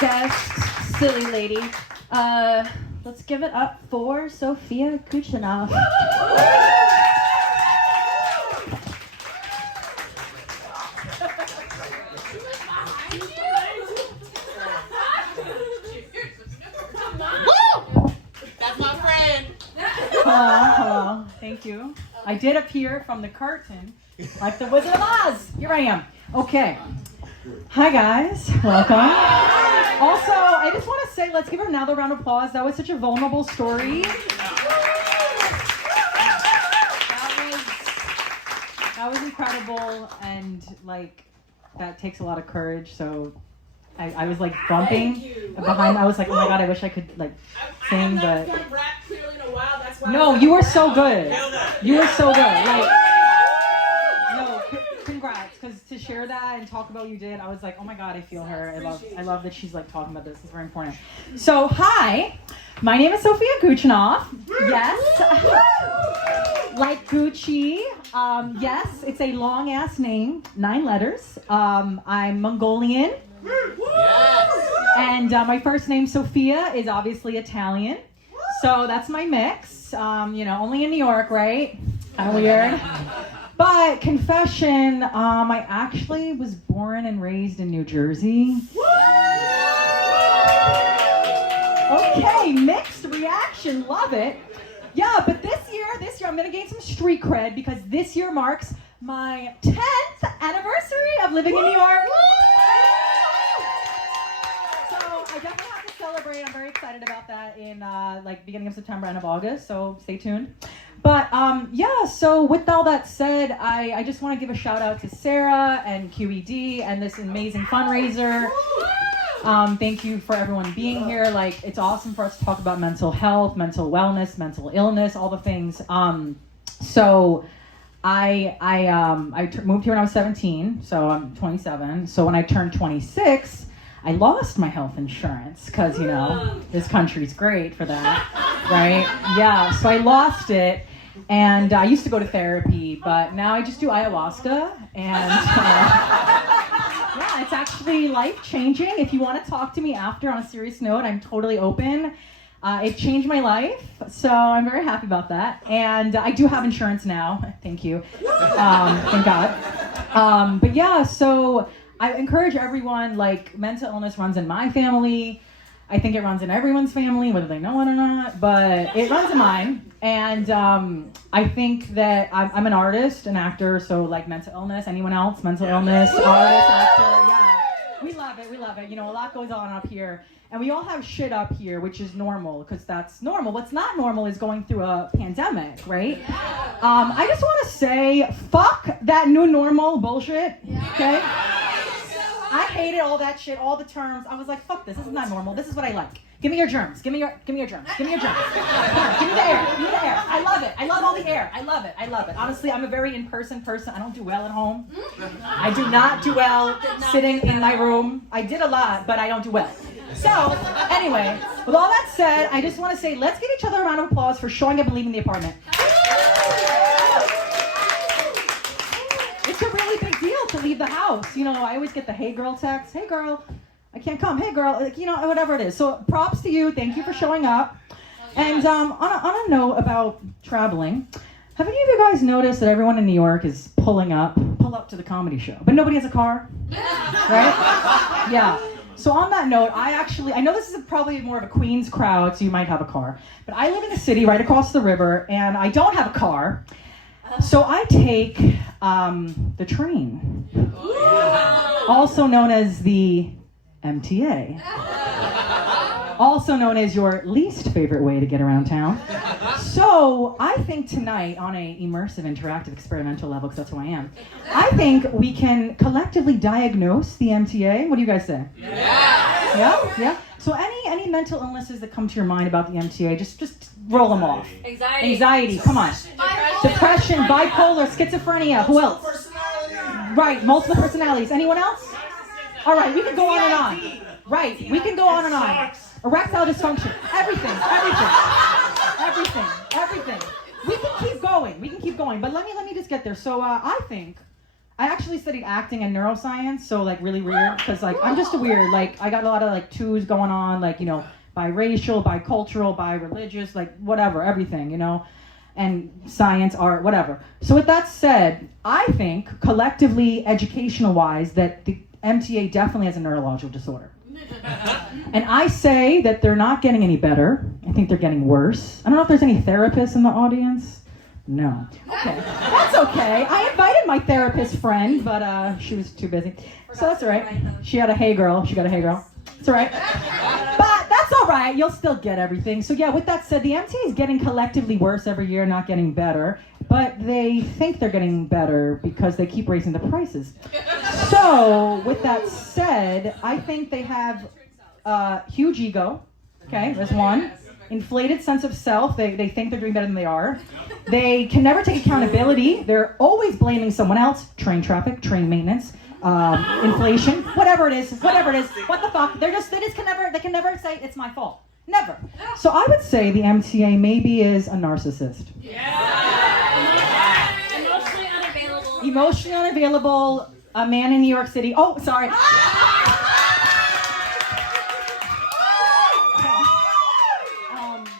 guest, silly lady. Let's give it up for Sophia Kuchinov. That's my friend. Hello. Thank you. I did appear from the curtain, like the Wizard of Oz. Here I am. Okay. Hi guys. Welcome. Also, I just want to say, let's give her another round of applause. That was such a vulnerable story. That was incredible, and like that takes a lot of courage. So I was like bumping behind. I was like, oh my god, I wish I could like sing, but no, you were so good. You were so good. Like, no, congrats, because to share that and talk about what you did, I was like, oh my god, I feel her. I love that she's like talking about this. It's very important. So hi, my name is Sophia Kuchinov. Yes, like Gucci. Yes, it's a long ass name, 9 letters. I'm Mongolian. And my first name, Sophia, is obviously Italian. So that's my mix. Only in New York, right? Kind of weird. But confession, I actually was born and raised in New Jersey. Okay, mixed reaction, love it. Yeah, but this year, I'm gonna gain some street cred because this year marks my 10th anniversary of living in New York. So I definitely have to celebrate. I'm very excited about that in beginning of September, end of August. So stay tuned. But so with all that said, I just want to give a shout out to Sarah and QED and this amazing fundraiser. Thank you for everyone being here. Like, it's awesome for us to talk about mental health, mental wellness, mental illness, all the things. So I moved here when I was 17, so I'm 27. So when I turned 26, I lost my health insurance because, this country's great for that, right? Yeah, so I lost it. And I used to go to therapy, but now I just do ayahuasca. And yeah, it's actually life-changing. If you want to talk to me after on a serious note, I'm totally open. It changed my life, so I'm very happy about that. And I do have insurance now. Thank you. Thank God. But yeah, so I encourage everyone, like, mental illness runs in my family. I think it runs in everyone's family, whether they know it or not, but it runs in mine. And I think that I'm an artist, an actor, so like mental illness, anyone else, mental illness, artist, actor, yeah. We love it. A lot goes on up here. And we all have shit up here, which is normal, because that's normal. What's not normal is going through a pandemic, right? I just want to say, fuck that new normal bullshit, okay? I hated all that shit, all the terms. I was like, fuck this is not normal. This is what I like. Give me your germs. Give me your germs. Give me your germs. Come on, give me the air. Give me the air. I love it. I love all the air. I love it. Honestly, I'm a very in-person person. I don't do well at home. I do not do well sitting in my room. I did a lot, but I don't do well. So, anyway, with all that said, I just want to say, let's give each other a round of applause for showing up and leaving the apartment. It's a really big deal to leave the house. I always get the hey girl text. Hey girl, I can't come. Hey girl, whatever it is. So props to you. Thank you for showing up. And on a note about traveling, have any of you guys noticed that everyone in New York is pull up to the comedy show, but nobody has a car? Right? Yeah. So on that note, I know this is probably more of a Queens crowd, so you might have a car, but I live in a city right across the river, and I don't have a car. So I take the train, also known as the MTA, also known as your least favorite way to get around town. So I think tonight, on a immersive, interactive, experimental level, because that's who I am, I think we can collectively diagnose the MTA. What do you guys say? Yeah? So any mental illnesses that come to your mind about the MTA, just roll them off. Anxiety, come on. Depression, bipolar, schizophrenia, who else? Right, multiple personalities. Anyone else? All right, we can go on and on. Right, we can go on and on. Erectile dysfunction, everything. We can keep going, but let me just get there. So I think I actually studied acting and neuroscience, so like really weird, because like I'm just a weird, like I got a lot of like twos going on, like, you know, biracial, bicultural, bi-religious, like whatever, everything, you know, and science, art, whatever. So with that said, I think collectively, educational-wise, that the MTA definitely has a neurological disorder. And I say that they're not getting any better. I think they're getting worse. I don't know if there's any therapists in the audience. No. Okay. That's okay. I invited my therapist friend, but she was too busy. So that's all right. She had a hey girl. She got a hey girl. It's all right. But that's all right. You'll still get everything. So yeah, with that said, the MTA is getting collectively worse every year, not getting better. But they think they're getting better because they keep raising the prices. So with that said, I think they have huge ego. Okay, there's one. Inflated sense of self. They think they're doing better than they are. They can never take accountability. They're always blaming someone else. Train traffic, train maintenance, inflation, whatever it is, what the fuck. They can never say it's my fault. Never. So I would say the MTA maybe is a narcissist. Emotionally unavailable. Emotionally unavailable, a man in New York City. Oh, sorry.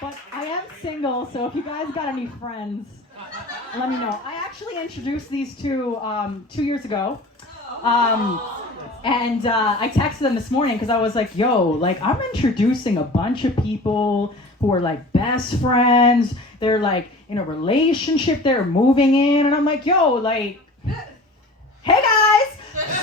But I am single, so if you guys got any friends, let me know. I actually introduced these two 2 years ago. And I texted them this morning because I was like, yo, like I'm introducing a bunch of people who are like best friends. They're like in a relationship, they're moving in. And I'm like, yo, like, hey guys.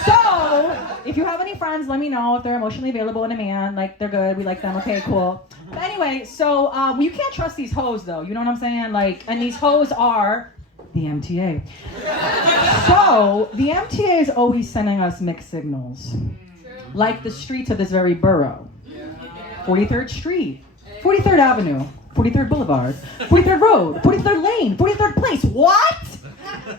So if you have any friends, let me know if they're emotionally available and a man, like they're good. We like them. Okay, cool. But anyway, so you can't trust these hoes though. You know what I'm saying? Like, and these hoes are the MTA. So the MTA is always sending us mixed signals. Like the streets of this very borough. 43rd Street, 43rd Avenue, 43rd Boulevard, 43rd Road, 43rd Lane, 43rd Place. What?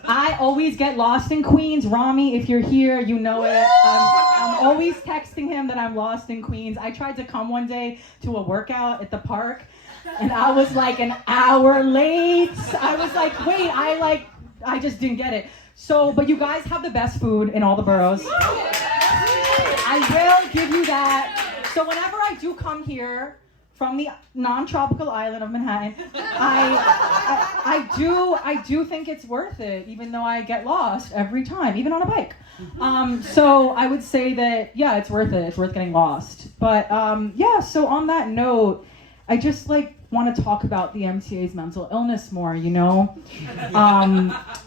I always get lost in Queens. Rami, if you're here, you know it. I'm always texting him that I'm lost in Queens. I tried to come one day to a workout at the park, and I was like an hour late. I was like, wait, I just didn't get it. So, but you guys have the best food in all the boroughs. I will give you that. So whenever I do come here from the non-tropical island of Manhattan, I do think it's worth it, even though I get lost every time, even on a bike. So I would say that, yeah, it's worth it. It's worth getting lost. But yeah, so on that note, I just want to talk about the MTA's mental illness more, you know?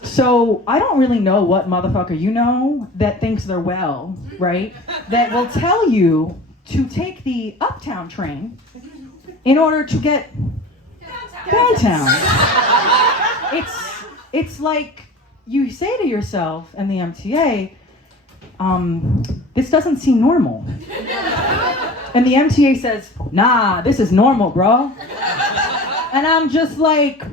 So I don't really know what motherfucker you know that thinks they're well, right? That will tell you to take the uptown train in order to get downtown. It's like you say to yourself and the MTA, this doesn't seem normal. And the MTA says, nah, this is normal, bro. And I'm just like,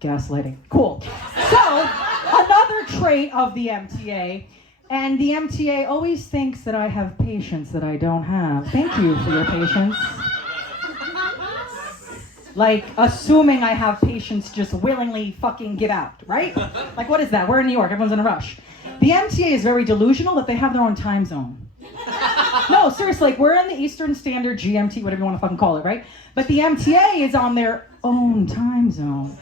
gaslighting. Cool. So, another trait of the MTA, and the MTA always thinks that I have patience that I don't have. Thank you for your patience. Like, assuming I have patience, just willingly fucking give out, right? Like, what is that? We're in New York, everyone's in a rush. The MTA is very delusional that they have their own time zone. No, seriously, like, we're in the Eastern Standard, GMT, whatever you want to fucking call it, right? But the MTA is on their own time zone.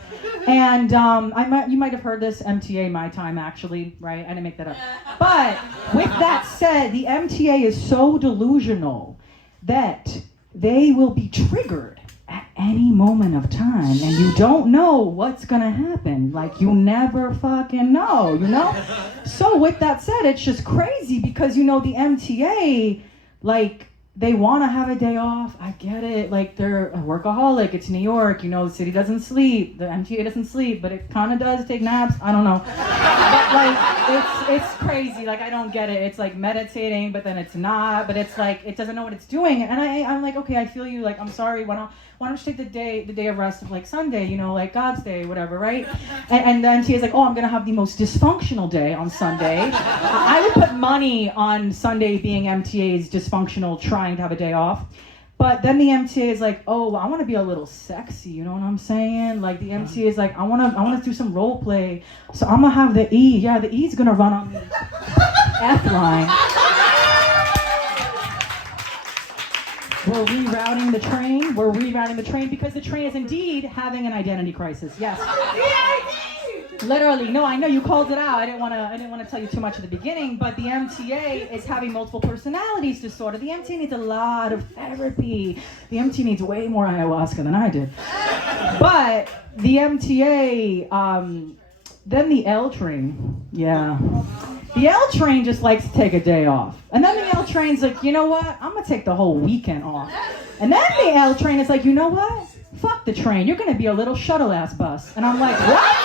And you might have heard this, MTA my time, actually, right? I didn't make that up. But with that said, the MTA is so delusional that they will be triggered at any moment of time, and you don't know what's gonna happen. Like, you never fucking know, you know? So with that said, it's just crazy because, you know, the MTA, like, they want to have a day off. I get it. Like, they're a workaholic. It's New York. You know, the city doesn't sleep. The MTA doesn't sleep, but it kind of does take naps. I don't know. But, like, it's crazy. Like, I don't get it. It's like meditating, but then it's not. But it's like, it doesn't know what it's doing. And I'm like, okay, I feel you. Like, I'm sorry. Why don't you take the day of rest of, like, Sunday, you know, like God's day, whatever, right? And the MTA is like, oh, I'm going to have the most dysfunctional day on Sunday. I would put money on Sunday being MTA's dysfunctional, trying to have a day off. But then the MTA is like, oh, I want to be a little sexy, you know what I'm saying? Like the MTA is like, I want to do some role play, so I'm gonna have the E. Yeah, the E's gonna run on the F line. We're rerouting the train. We're rerouting the train because the train is indeed having an identity crisis. Yes. Literally, no, I know you called it out. I didn't want to tell you too much at the beginning, but the MTA is having multiple personalities disorder. The MTA needs a lot of therapy. The MTA needs way more ayahuasca than I did. But the MTA, then the L train, yeah. The L train just likes to take a day off. And then the L train's like, you know what? I'm gonna take the whole weekend off. And then the L train is like, you know what? Fuck the train. You're gonna be a little shuttle ass bus. And I'm like, what?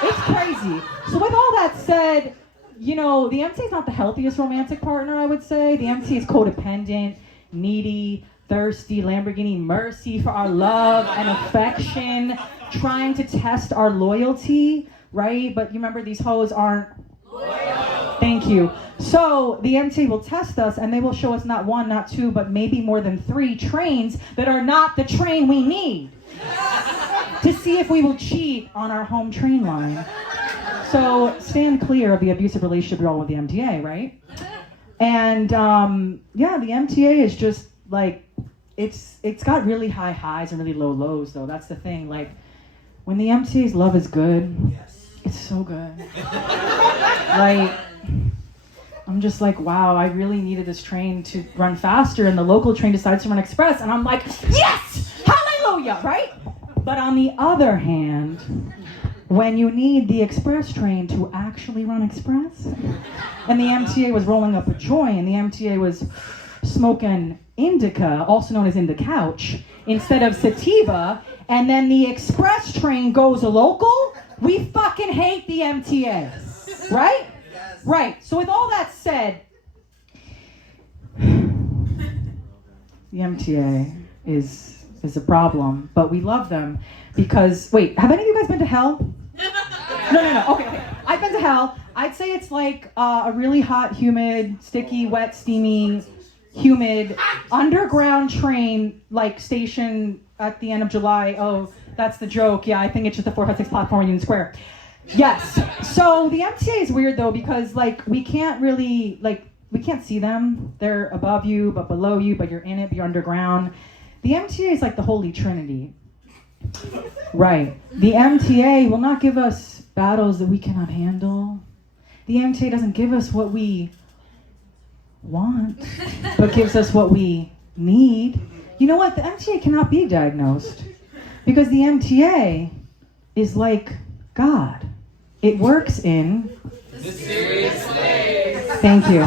It's crazy. So with all that said, you know, the MTA is not the healthiest romantic partner, I would say. The MTA is codependent, needy, thirsty, Lamborghini Mercy for our love and affection, trying to test our loyalty, right? But you remember, these hoes aren't loyal. Thank you. So the MTA will test us, and they will show us not one, not two, but maybe more than 3 trains that are not the train we need, to see if we will cheat on our home train line. So stand clear of the abusive relationship you're all with the MTA, right? And yeah, the MTA is just like, it's got really high highs and really low lows, though. That's the thing. Like, when the MTA's love is good, it's so good. Like, I'm just like, wow, I really needed this train to run faster, and the local train decides to run express, and I'm like, yes, hallelujah, right? But on the other hand, when you need the express train to actually run express, and the MTA was rolling up a joint, and the MTA was smoking indica, also known as in the couch, instead of sativa, and then the express train goes local, we fucking hate the MTA, right? Yes. Right. So with all that said, the MTA is a problem, but we love them because, wait, have any of you guys been to hell? No. Okay. I've been to hell. I'd say it's like a really hot, humid, sticky, wet, steamy, humid, underground train, like station at the end of July. Oh, that's the joke. Yeah, I think it's just the 456 platform in Union Square. Yes. So the MTA is weird though, because like we can't see them. They're above you, but below you, but you're in it, but you're underground. The MTA is like the Holy Trinity. Right. The MTA will not give us battles that we cannot handle. The MTA doesn't give us what we want, but gives us what we need. You know what? The MTA cannot be diagnosed, because the MTA is like God. It works in mysterious ways. Thank you.